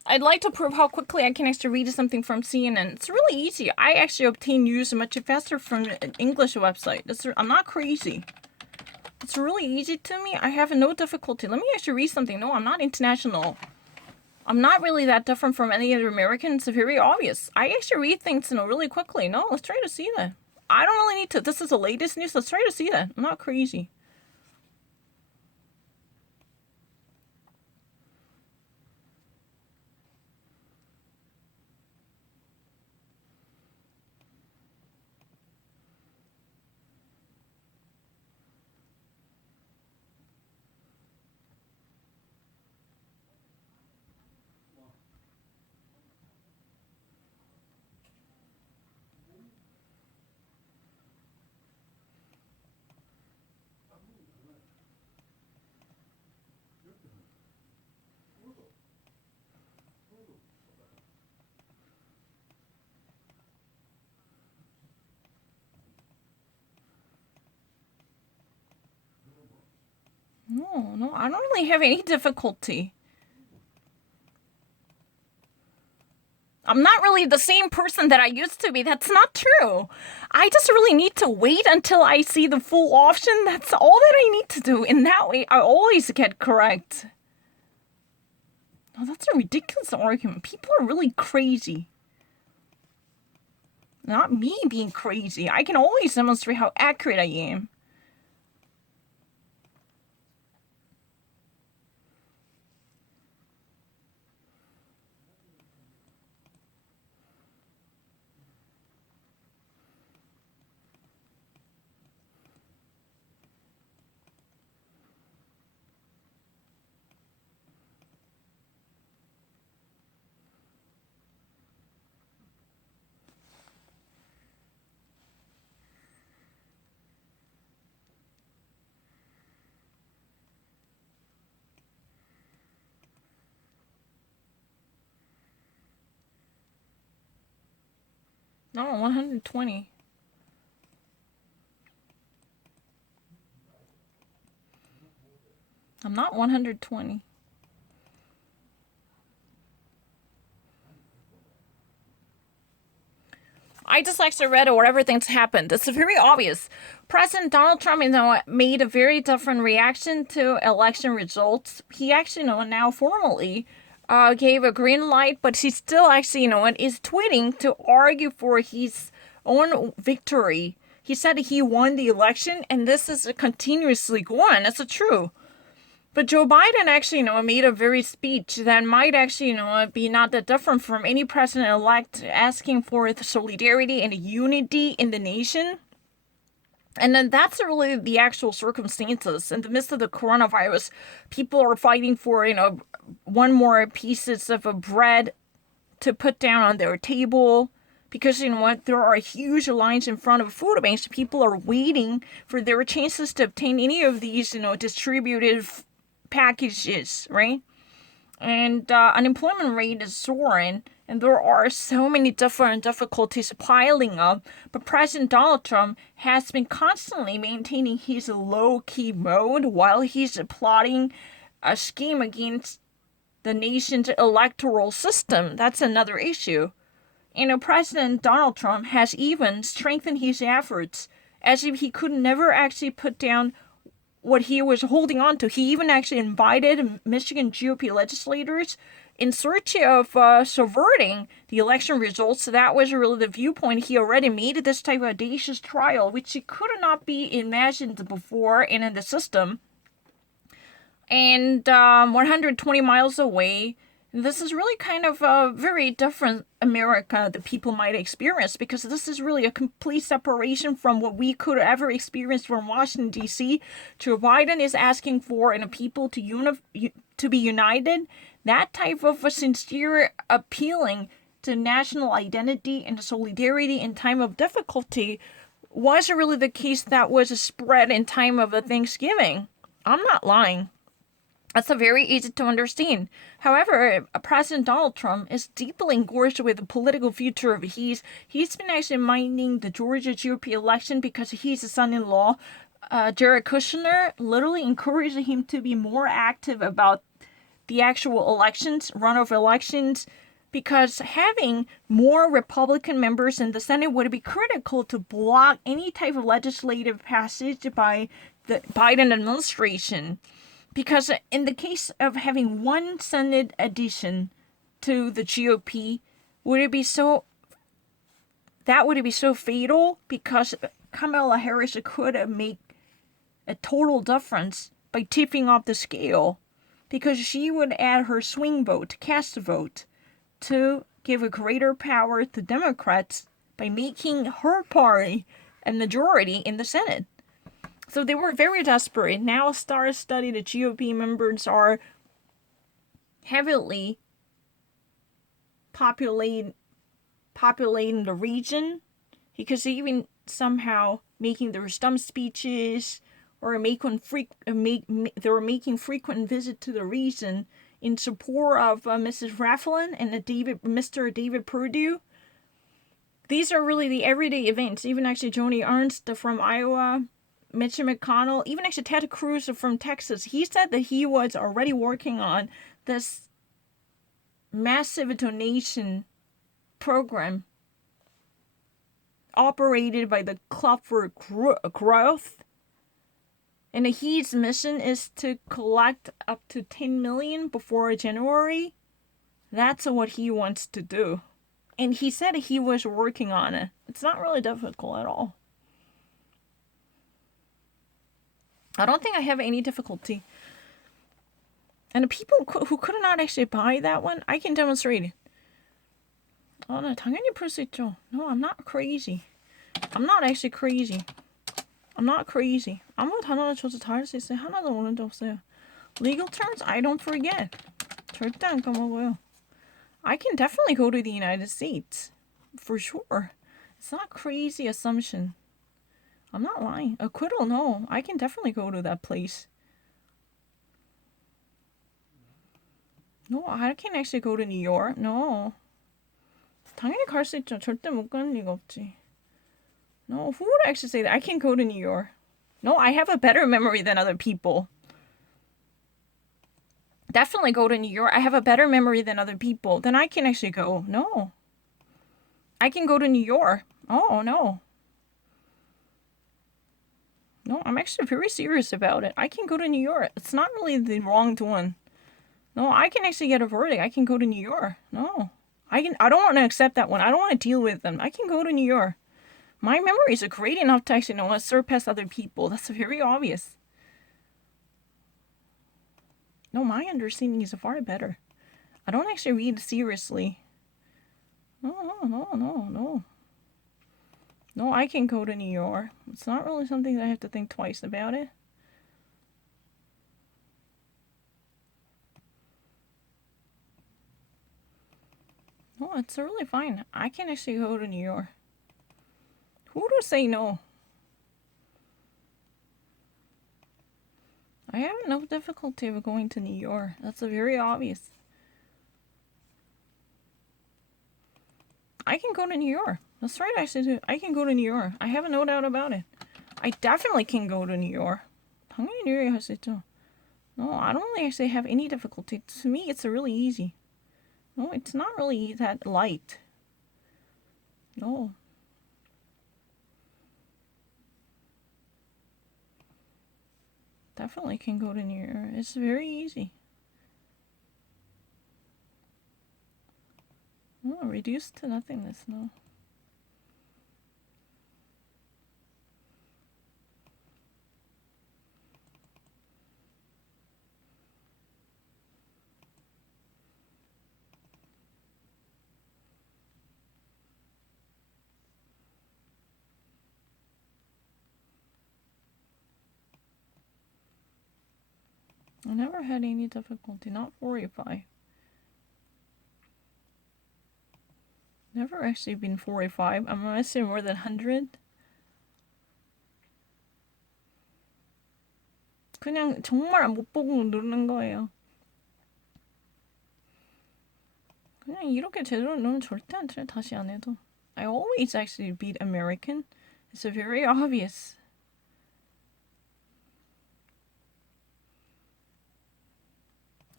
I'd like to prove how quickly I can actually read something from CNN. It's really easy. I actually obtain news much faster from an English website. I'm not crazy. It's really easy to me. I have no difficulty. Let me actually read something. No, I'm not international. I'm not really that different from any other Americans. It's very obvious. I actually read things, really quickly. No, let's try to see that. I don't really need to. This is the latest news. Let's try to see that. I'm not crazy. No, no, I don't really have any difficulty. I'm not really the same person that I used to be. That's not true. I just really need to wait until I see the full option. That's all that I need to do. In that way, I always get correct. Oh, that's a ridiculous argument. People are really crazy. Not me being crazy. I can always demonstrate how accurate I am. No, 120. I'm not 120. I just actually read where everything's happened. It's very obvious. President Donald Trump, made a very different reaction to election results. He actually, now formally gave a green light, but he still actually, is tweeting to argue for his own victory. He said he won the election, and this is continuously going. That's true. But Joe Biden actually, made a very speech that might actually, be not that different from any president-elect asking for the solidarity and unity in the nation. And then that's really the actual circumstances. In the midst of the coronavirus, people are fighting for, one more pieces of a bread to put down on their table. Because you know what, there are huge lines in front of food banks. People are waiting for their chances to obtain any of these, distributed packages, right? And unemployment rate is soaring, and there are so many different difficulties piling up. But President Donald Trump has been constantly maintaining his low-key mode while he's plotting a scheme against the nation's electoral system. That's another issue. President Donald Trump has even strengthened his efforts as if he could never actually put down what he was holding on to. He even actually invited Michigan GOP legislators in search of subverting the election results. So that was really the viewpoint. He already made this type of audacious trial, which could not be imagined before and in the system. And 120 miles away, this is really kind of a very different America that people might experience, because this is really a complete separation from what we could ever experience from Washington D.C. Joe Biden is asking for people to be united. That type of a sincere appealing to national identity and solidarity in time of difficulty was really the case that was spread in time of a Thanksgiving. I'm not lying. That's a very easy to understand. However, President Donald Trump is deeply engorged with the political future of his. He's been actually minding the Georgia GOP election because his son-in-law, Jared Kushner, literally encouraged him to be more active about the actual elections, runoff elections, because having more Republican members in the Senate would be critical to block any type of legislative passage by the Biden administration. Because in the case of having one Senate addition to the GOP, would it be so fatal? Because Kamala Harris could make a total difference by tipping off the scale, because she would add her swing vote, cast vote, to give a greater power to Democrats by making her party a majority in the Senate. So they were very desperate. Now, Star Study, the GOP members are heavily populating the region, because even somehow making their stump speeches, or they were making frequent visits to the region in support of Mrs. Raffelin and Mr. David Perdue. These are really the everyday events. Even actually Joni Ernst from Iowa, Mitch McConnell, even actually Ted Cruz from Texas. He said that he was already working on this massive donation program operated by the Club for Growth. And his mission is to collect up to 10 million before January. That's what he wants to do. And he said he was working on it. It's not really difficult at all. I don't think I have any difficulty. And the people who could not actually buy that one, I can demonstrate it. 네, 당연히 풀 수 있죠. No, I'm not crazy. I'm not actually crazy. I'm not crazy. 아무 단어나 줘도 다 할 수 있어요. 하나도 모르는 적 없어요. Legal terms, I don't forget. 절대 안 까먹어요. I can definitely go to the United States. For sure. It's not a crazy assumption. I'm not lying. Acquittal, no. I can definitely go to that place. No, I can actually go to New York. No. 당연히 갈 수 있죠. 절대 못 가는 리가 없지. No, who would actually say that? I can go to New York. No, I have a better memory than other people. Definitely go to New York. I have a better memory than other people. Then I can actually go. No. I can go to New York. Oh, no. No, I'm actually very serious about it. I can go to New York. It's not really the wronged one. No, I can actually get a verdict. I can go to New York. No. I don't want to accept that one. I don't want to deal with them. I can go to New York. My memories are great enough to actually know how to surpass other people. That's very obvious. No, my understanding is far better. I don't actually read seriously. No. No, I can go to New York. It's not really something that I have to think twice about it. No, it's really fine. I can actually go to New York. Who would say no? I have no difficulty with going to New York. That's very obvious. I can go to New York. That's right, I can go to New York. I have no doubt about it. I definitely can go to New York. 당연히 뉴욕에 갈 수 있죠. No, I don't really actually have any difficulty. To me, it's really easy. No, it's not really that light. No. Definitely can go to New York. It's very easy. No, reduced to nothingness, no. I never had any difficulty, not 45. Never actually been 45. I'm gonna say more than 100. 그냥 정말 못 보고 누르는 거예요. 그냥 이렇게 제대로 누르면 절대 안 틀려. 다시 안 해도. I always actually beat American. It's very obvious.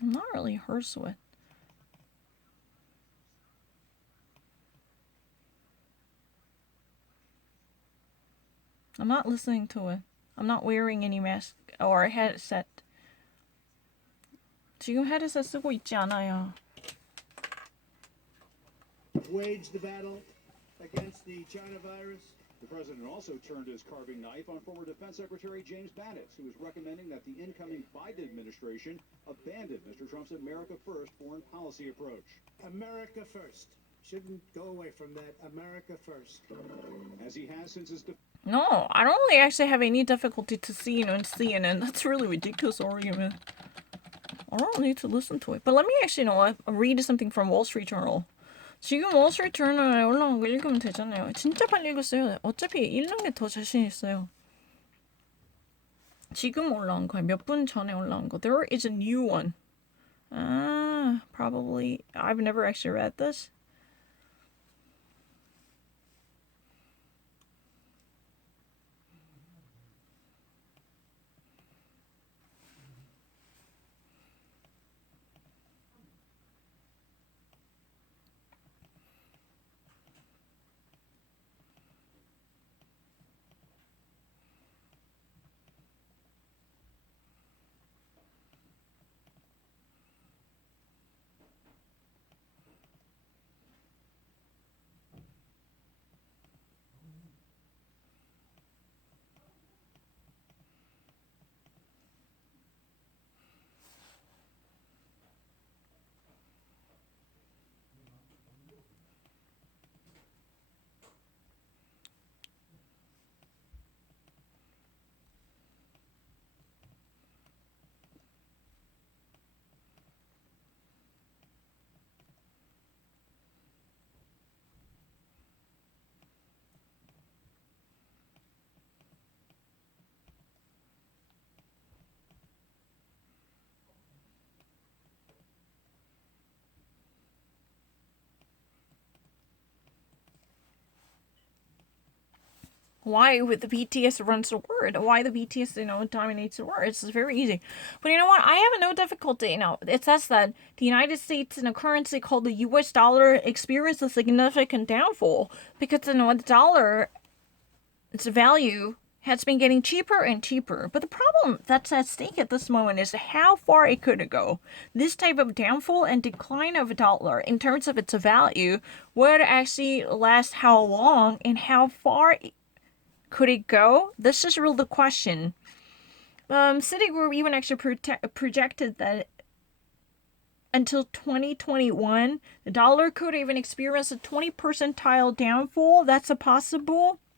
I'm not really hers with. I'm not listening to it. I'm not wearing any mask or headset. 지금 헤드셋 쓰고 있지 않아요. Wage the battle against the China virus. The president also turned his carving knife on former Defense Secretary James Mattis, who is recommending that the incoming Biden administration abandon Mr. Trump's America First foreign policy approach. America first. Shouldn't go away from that. America first. As he has since his No, I don't really actually have any difficulty to seeing on CNN. That's a really ridiculous argument. I don't need to listen to it. But let me actually read something from Wall Street Journal. 지금 월스트리트 저널에 올라온 거 읽으면 되잖아요. 진짜 빨리 읽었어요. 어차피 읽는 게 더 자신 있어요. 지금 올라온 거예요. 몇 분 전에 올라온 거. There is a new one. Probably. I've never actually read this. Why with the BTS runs the word? Why the BTS, dominates the word? It's very easy. But you know what? I have no difficulty. It says that the United States in a currency called the US dollar experienced a significant downfall because the dollar, its value has been getting cheaper and cheaper. But the problem that's at stake at this moment is how far it could go. This type of downfall and decline of a dollar in terms of its value would actually last how long and how far could it go? This is really the question. Citigroup even actually projected that until 2021, the dollar could even experience a 20 percentile downfall. That's a possible.